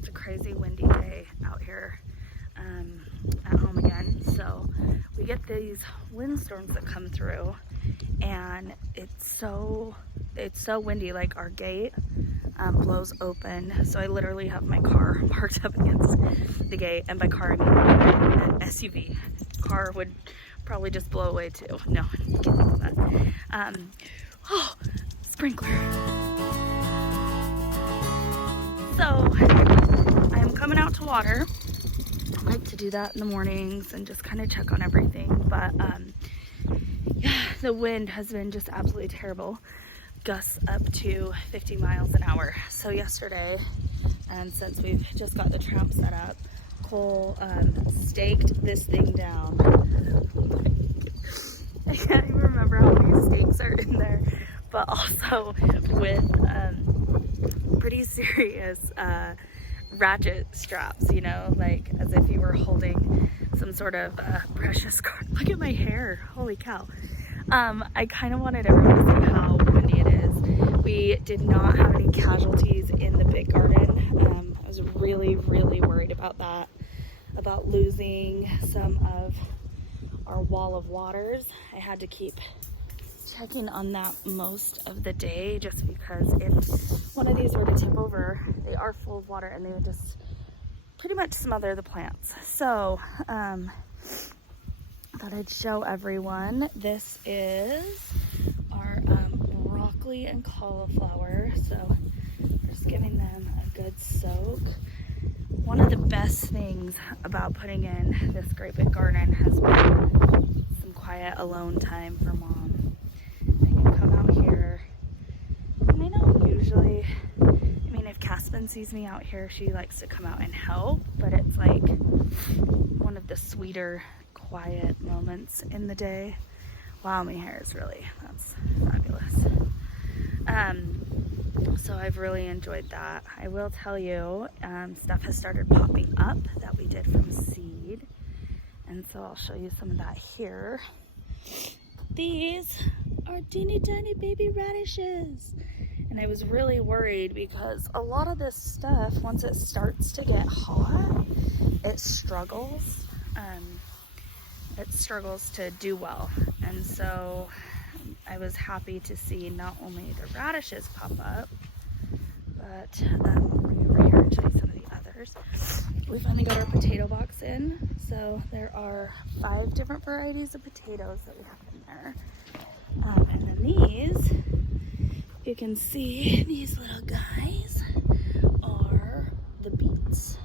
It's a crazy windy day out here at home again. So we get these windstorms that come through, and it's so windy. Like our gate blows open, so I literally have my car parked up against the gate, and by car I mean an SUV. Car would probably just blow away too. No, I can't think of that. Oh, sprinkler. So I'm coming out to water. I like to do that in the mornings and just kind of check on everything, but yeah, the wind has been just absolutely terrible. Gusts up to 50 miles an hour. So yesterday, and since we've just got the tramp set up, Cole staked this thing down. I can't even remember how many stakes are in there, but also with pretty serious ratchet straps, you know, like as if you were holding some sort of precious card. Look at my hair, holy cow. I kind of wanted everyone to see how windy it is. We did not have any casualties in the big garden. I was really worried about that, about losing some of our wall of waters. I had to keep checking on that most of the day, just because if one of these were to tip over, they are full of water and they would just pretty much smother the plants. So thought I'd show everyone. This is our broccoli and cauliflower, so just giving them a good soak. One of the best things about putting in this great big garden has been some quiet alone time for Mom. I can come out here, and I know usually, I mean, if Caspin sees me out here, she likes to come out and help, but it's like one of the sweeter quiet moments in the day. Wow, my hair is really, that's fabulous. So I've really enjoyed that. I will tell you, stuff has started popping up that we did from seed, and so I'll show you some of that here. These are teeny tiny baby radishes, and I was really worried because a lot of this stuff, once it starts to get hot, it struggles to do well. And so I was happy to see not only the radishes pop up, but I'll bring it over here and show you some of the others. We finally got our potato box in, so there are 5 different varieties of potatoes that we have in there. And then these, you can see these little guys are the beets.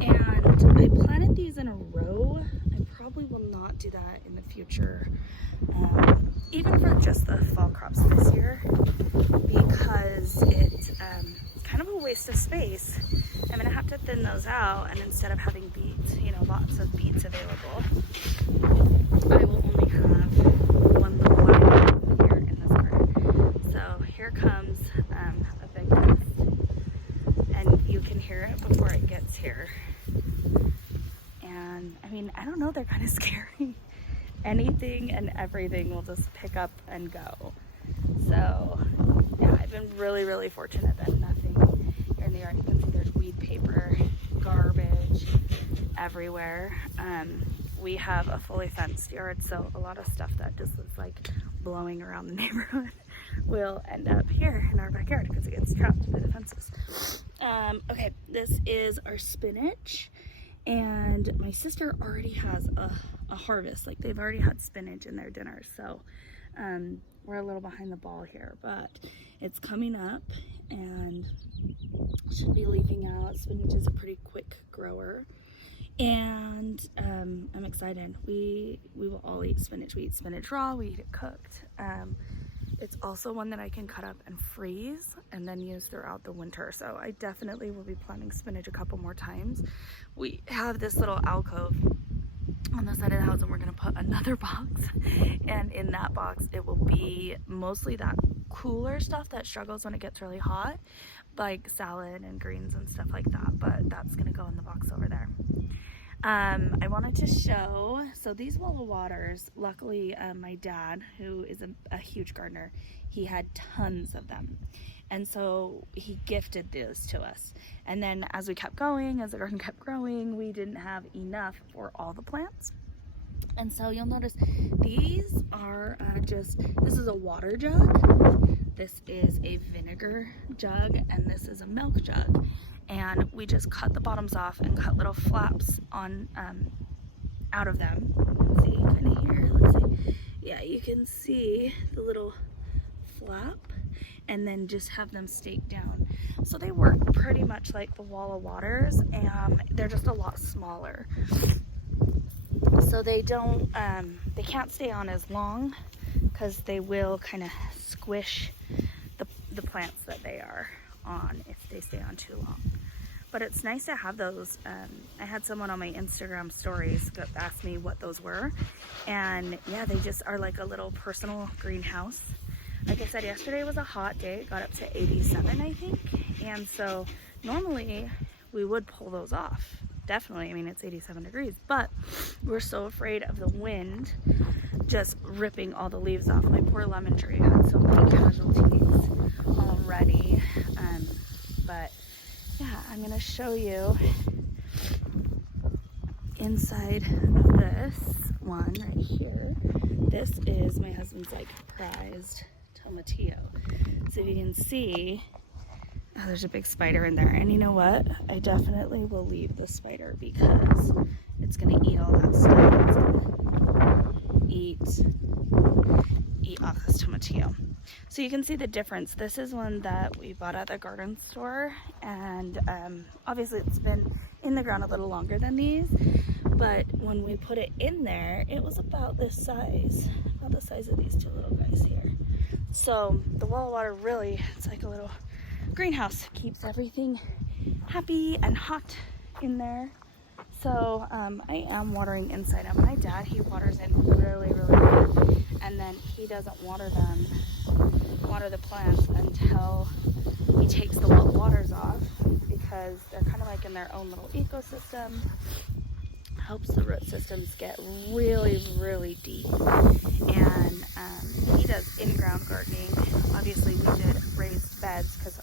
And I planted these in a row. I probably will not do that in the future, even for just the fall crops this year, because it's kind of a waste of space. I'm gonna have to thin those out, and instead of having beets, you know, lots of beets available, I will only have one little line here in this garden. So here comes a big gust, and you can hear it before it gets here. And I mean, I don't know, they're kind of scary. Anything and everything will just pick up and go. So yeah, I've been really fortunate that nothing here in the yard. You can see there's weed paper, garbage everywhere. We have a fully fenced yard, so a lot of stuff that just is like blowing around the neighborhood will end up here in our backyard because it gets trapped by the fences. Okay, this is our spinach. And my sister already has a harvest. Like, they've already had spinach in their dinner, so we're a little behind the ball here, but it's coming up and should be leafing out. Spinach is a pretty quick grower, and I'm excited. We will all eat spinach. We eat spinach raw, we eat it cooked. It's also one that I can cut up and freeze and then use throughout the winter. So I definitely will be planting spinach a couple more times. We have this little alcove on the side of the house, and we're gonna put another box. And in that box, it will be mostly that cooler stuff that struggles when it gets really hot, like salad and greens and stuff like that. But that's gonna go in the box over there. I wanted to show, so these wall of waters, luckily my dad, who is a huge gardener, he had tons of them. And so he gifted those to us. And then as we kept going, as the garden kept growing, we didn't have enough for all the plants. And so you'll notice these are this is a water jug, this is a vinegar jug, and this is a milk jug. And we just cut the bottoms off and cut little flaps on out of them. Let's see, kind of here, let's see. Yeah, you can see the little flap, and then just have them staked down. So they work pretty much like the wall of waters, and they're just a lot smaller. So they don't, they can't stay on as long because they will kind of squish the plants that they are on if they stay on too long. But it's nice to have those. I had someone on my Instagram stories ask me what those were. And yeah, they just are like a little personal greenhouse. Like I said, yesterday was a hot day. It got up to 87, I think. And so normally we would pull those off. Definitely, I mean, it's 87 degrees, but we're so afraid of the wind just ripping all the leaves off. My poor lemon tree had so many casualties already. But yeah, I'm gonna show you inside of this one right here. This is my husband's like prized tomatillo. So if you can see, oh, there's a big spider in there, and you know what? I definitely will leave the spider because it's gonna eat all that stuff. It's gonna eat off this tomatillo. So you can see the difference. This is one that we bought at the garden store, and obviously it's been in the ground a little longer than these, but when we put it in there, it was about this size, about the size of these two little guys here. So the wall of water really, it's like a little greenhouse, keeps everything happy and hot in there. So I am watering inside of my dad. He waters in really good, and then he doesn't water the plants until he takes the waters off, because they're kind of like in their own little ecosystem. Helps the root systems get really deep. And he does in-ground gardening. Obviously we did raised beds because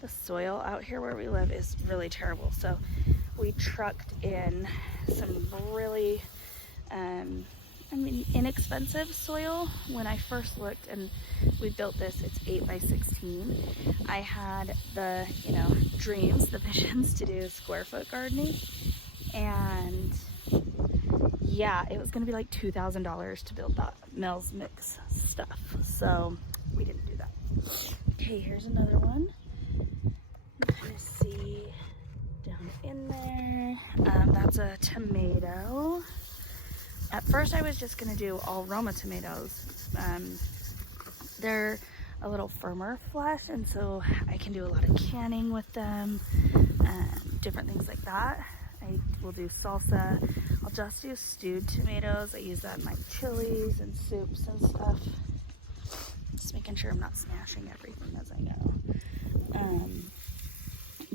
the soil out here where we live is really terrible. So we trucked in some really inexpensive soil. When I first looked and we built this, it's 8 by 16. I had the dreams, the visions to do square foot gardening, and yeah, it was gonna be like $2,000 to build that Mel's Mix stuff, so we didn't do that. Okay, here's another one. You kind of see down in there. That's a tomato. At first I was just gonna do all Roma tomatoes. They're a little firmer flesh, and so I can do a lot of canning with them, different things like that. I will do salsa. I'll just do stewed tomatoes. I use that in my chilies and soups and stuff. Just making sure I'm not smashing everything as I go.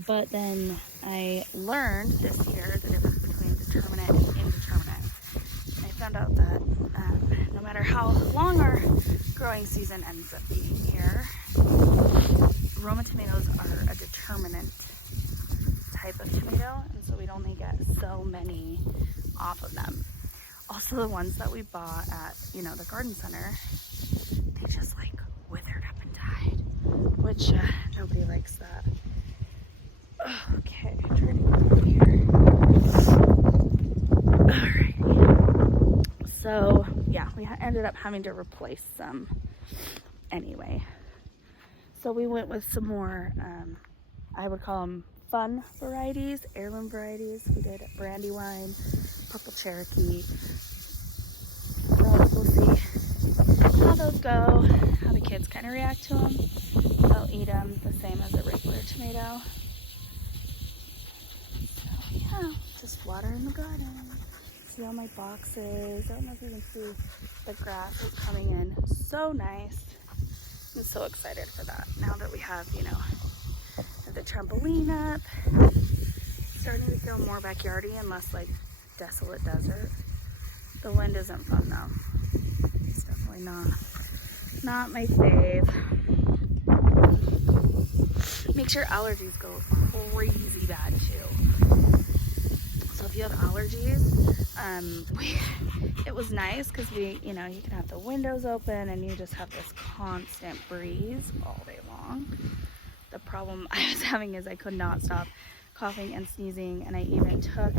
But then I learned this year the difference between determinate and indeterminate. And I found out that no matter how long our growing season ends up being here, Roma tomatoes are a determinant type of tomato, and so we'd only get so many off of them. Also, the ones that we bought at the garden center, they just like withered up and died, which nobody likes that. Okay, try to go over here. Alrighty. So yeah, we ended up having to replace some anyway. So we went with some more, I would call them fun varieties, heirloom varieties. We did Brandywine, Purple Cherokee. So we'll see how those go, how the kids kind of react to them. They'll eat them the same as a regular tomato. So yeah, just water in the garden. See all my boxes. I don't know if you can see the grass is coming in so nice. I'm so excited for that now that we have, the trampoline up. Starting to feel more backyardy and less like desolate desert. The wind isn't fun though. It's definitely not my fave. makes your allergies go crazy bad too. So if you have allergies, it was nice because you can have the windows open and you just have this constant breeze all day long. The problem I was having is I could not stop coughing and sneezing, and I even took,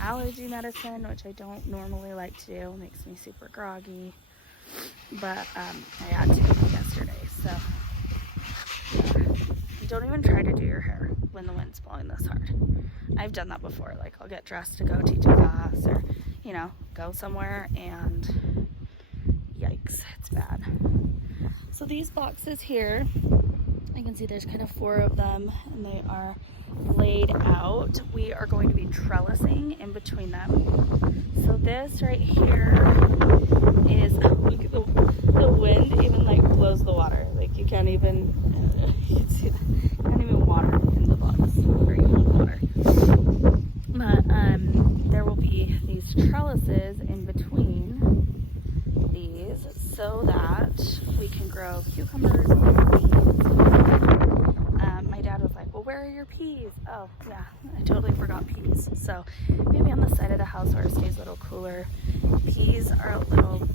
allergy medicine, which I don't normally like to do. It makes me super groggy, but I had to yesterday, so don't even try to do your hair when the wind's blowing this hard. I've done that before. Like, I'll get dressed to go teach a class or, go somewhere, and yikes, it's bad. So these boxes here, you can see there's kind of 4 of them, and they are laid out. We are going to be trellising in between them. So this right here is, look at the wind even like blows the water. Like you can't even, you can see that, you can't even water in the box or even water. But there will be these trellises in between these so that we can grow cucumbers and beans. My dad was like, well, where are your peas? Oh, yeah, I totally forgot peas. So maybe on the side of the house where it stays a little cooler. Peas are a little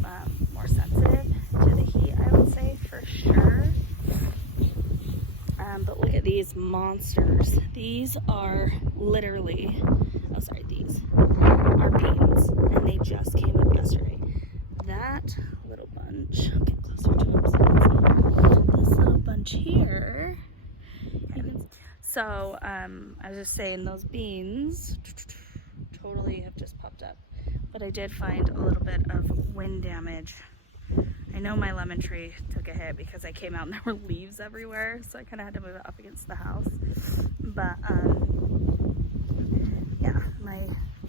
more sensitive to the heat, I would say, for sure. But look at these monsters. These are literally, these are beans, and they just came up yesterday. That little bunch, I'll get closer to them so you can see. This little bunch here. So, I was just saying, those beans totally have just popped up. But I did find a little bit of wind damage. I know my lemon tree took a hit because I came out and there were leaves everywhere, so I kind of had to move it up against the house. But, yeah, my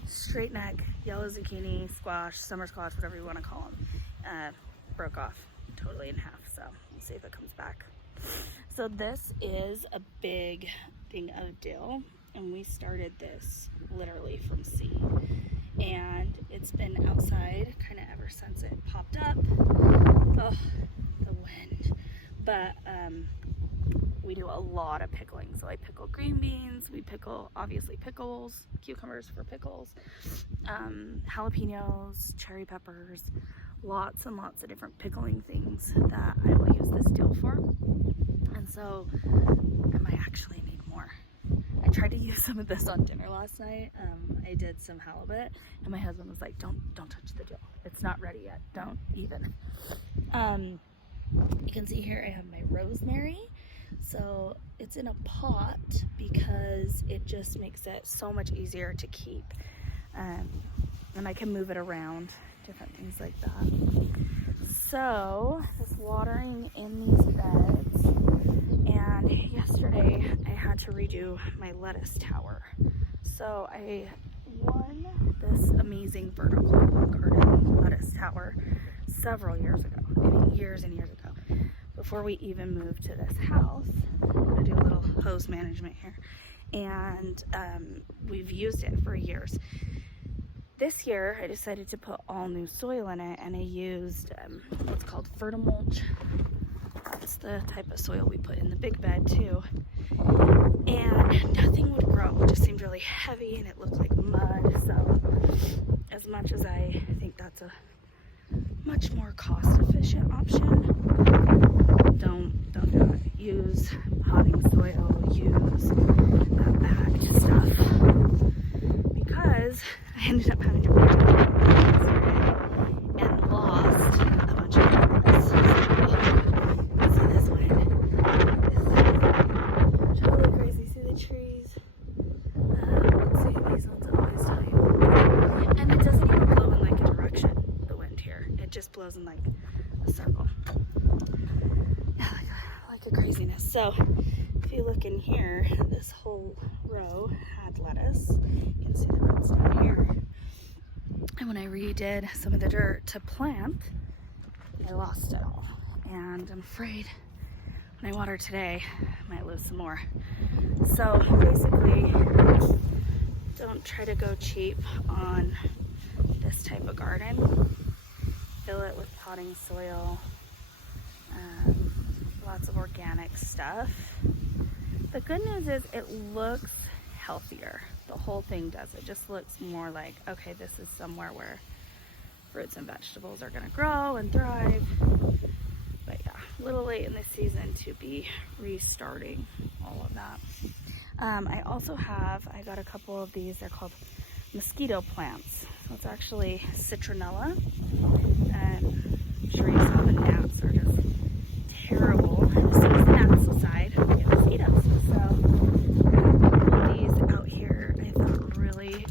straight neck, yellow zucchini, squash, summer squash, whatever you want to call them, broke off totally in half. So we'll see if it comes back. So this is a big thing of dill, and we started this literally from seed, and it's been outside kind of ever since it popped up. Oh, the wind. But we do a lot of pickling. So I pickle green beans, we pickle obviously pickles, cucumbers for pickles, jalapenos, cherry peppers, lots and lots of different pickling things that I will use this dill for. And so I might actually make more. I tried to use some of this on dinner last night. I did some halibut, and my husband was like, don't touch the dill. It's not ready yet. Don't even. You can see here I have my rosemary. So it's in a pot because it just makes it so much easier to keep. And I can move it around, different things like that. So just watering in these beds. And yesterday I had to redo my lettuce tower. So I won this amazing vertical garden lettuce tower several years ago. I mean, years and years ago. Before we even moved to this house. I'm gonna do a little hose management here. And we've used it for years. This year I decided to put all new soil in it, and I used what's called Fertimulch. That's the type of soil we put in the big bed too. And nothing would grow. It just seemed really heavy and it looked like mud. So as much as I think that's a much more cost-efficient option, don't do it. Use potting soil, use bagged stuff, because I ended up having to redo it and lost a bunch of lettuce. So this one is totally crazy. See the trees? See, these ones always tell you. And it doesn't even blow in like a direction, the wind here. It just blows in like a circle. Yeah, like a craziness. So if you look in here, this whole row had lettuce. You can see the roots down here. And when I redid some of the dirt to plant, I lost it all. And I'm afraid when I water today, I might lose some more. So basically, don't try to go cheap on this type of garden. Fill it with potting soil, lots of organic stuff, The good news is it looks healthier. The whole thing does. It just looks more like, okay, this is somewhere where fruits and vegetables are going to grow and thrive. But yeah, a little late in the season to be restarting all of that. I got a couple of these. They're called mosquito plants. So it's actually citronella. And I'm sure you saw the gnats are just terrible. And as soon as the gnats subside, we get mosquitoes. So these out here I thought really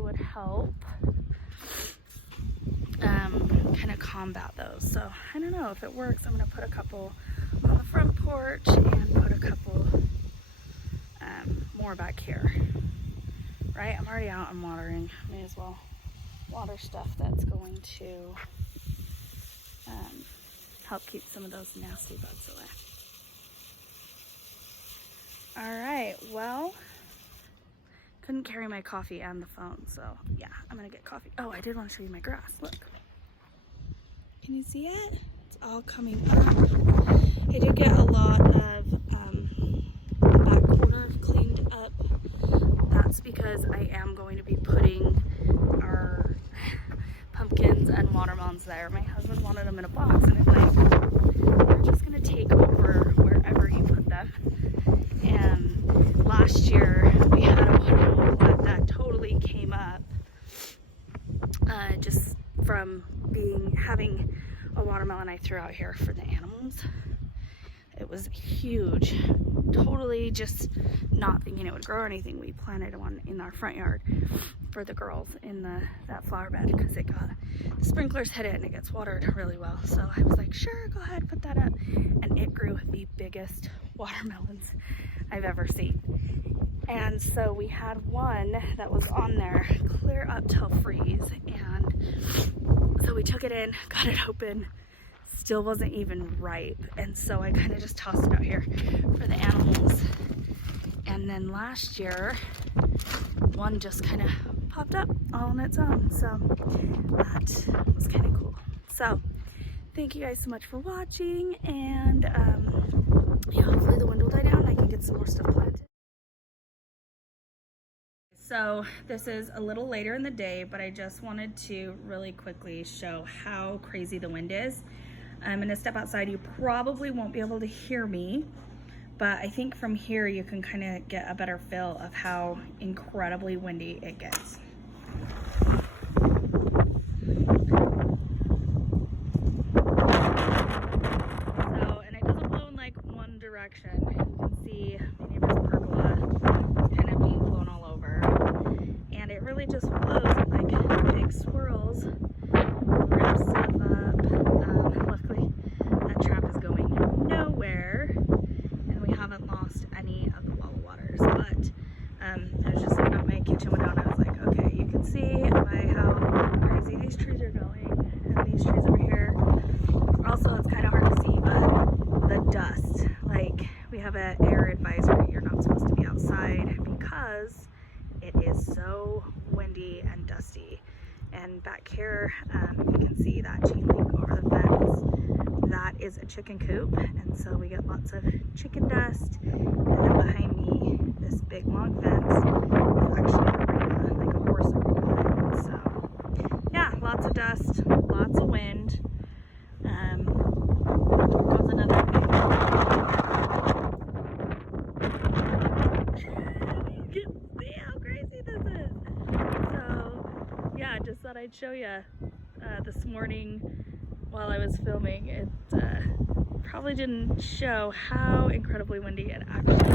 would help kind of combat those. So I don't know if it works. I'm going to put a couple on the front porch and put a couple more back here. Right? I'm already out and watering. May as well water stuff that's going to help keep some of those nasty bugs away. All right, well, couldn't carry my coffee and the phone, so yeah, I'm gonna get coffee. Oh, I did want to show you my grass. Look. Can you see it? It's all coming up. I did get a lot of the back corner cleaned up. That's because I am going to be putting our pumpkins and watermelons there. My husband wanted them in a box, and I'm like, we're just gonna take over wherever you put them. And last year we had a watermelon that totally came up just from having a watermelon I threw out here for the animals. It was huge, totally just not thinking it would grow or anything. We planted one in our front yard for the girls in that flower bed because the sprinklers hit it and it gets watered really well. So I was like, sure, go ahead, put that up. And it grew the biggest watermelons I've ever seen. And so we had one that was on there clear up till freeze. And so we took it in, got it open, still wasn't even ripe. And so I kind of just tossed it out here for the animals. And then last year, one just kind of popped up all on its own. So that was kind of cool. So thank you guys so much for watching. And yeah, hopefully the wind will die down and I can get some more stuff planted. So this is a little later in the day, but I just wanted to really quickly show how crazy the wind is. I'm gonna step outside. You probably won't be able to hear me, but I think from here you can kind of get a better feel of how incredibly windy it gets. So, and it doesn't blow in like one direction. You can see my neighbor's pergola is kind of being blown all over. And it really just blows in like big swirls, rips stuff up. Luckily, that trap is going nowhere, and we haven't lost any of the wall waters. But I was just looking out my kitchen window, and I was like, okay, you can see by how crazy these trees are going, and these trees over here. Also, it's kind of hard to see, but the dust. Like, we have an air advisory. You're not supposed to be outside because it is so windy and dusty. And back here, you can see that chain link over the fence. That is a chicken coop, and so we get lots of chicken dust. And then behind me, this big long fence is actually like a horse arena. So yeah, lots of dust, lots of wind. Comes another thing. You can see how crazy this is. So yeah, just thought I'd show you this morning while I was filming. It probably didn't show how incredibly windy it actually